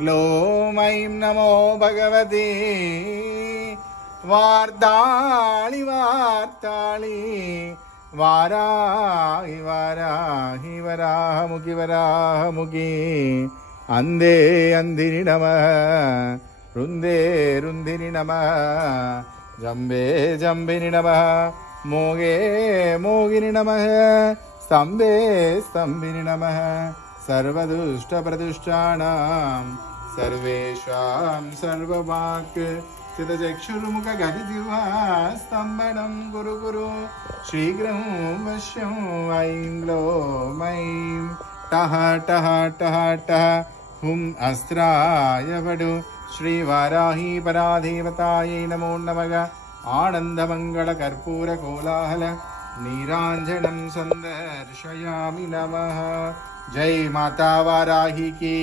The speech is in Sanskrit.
ग्लौं नमो भगवते वार्ताळि वार्ताळि वाराहि वाराहि वराहमुखि वराहमुखि अंदे अंदिनि नमः रुंदे रुंदिनि नमः जंबे जंबिनि नमः मोगे मोगिनि नमः स्तंभे स्तंभिनि नमः सर्वदुष्टप्रदुष्टानां सर्वेषां सर्ववाक् चितचक्षुर्मुखगतिजिह्वा स्तम्भनं कुरु कुरु शीघ्रं वश्यं ऐं ग्लौं ऐं टः टः टः टः हुं अस्त्राय वडु श्रीवाराही परादेवतायै नमो नमः आनन्दमङ्गलकर्पूरकोलाहल नीराञ्जनं सन्दर्शयामि नमः। जय माता वाराही की।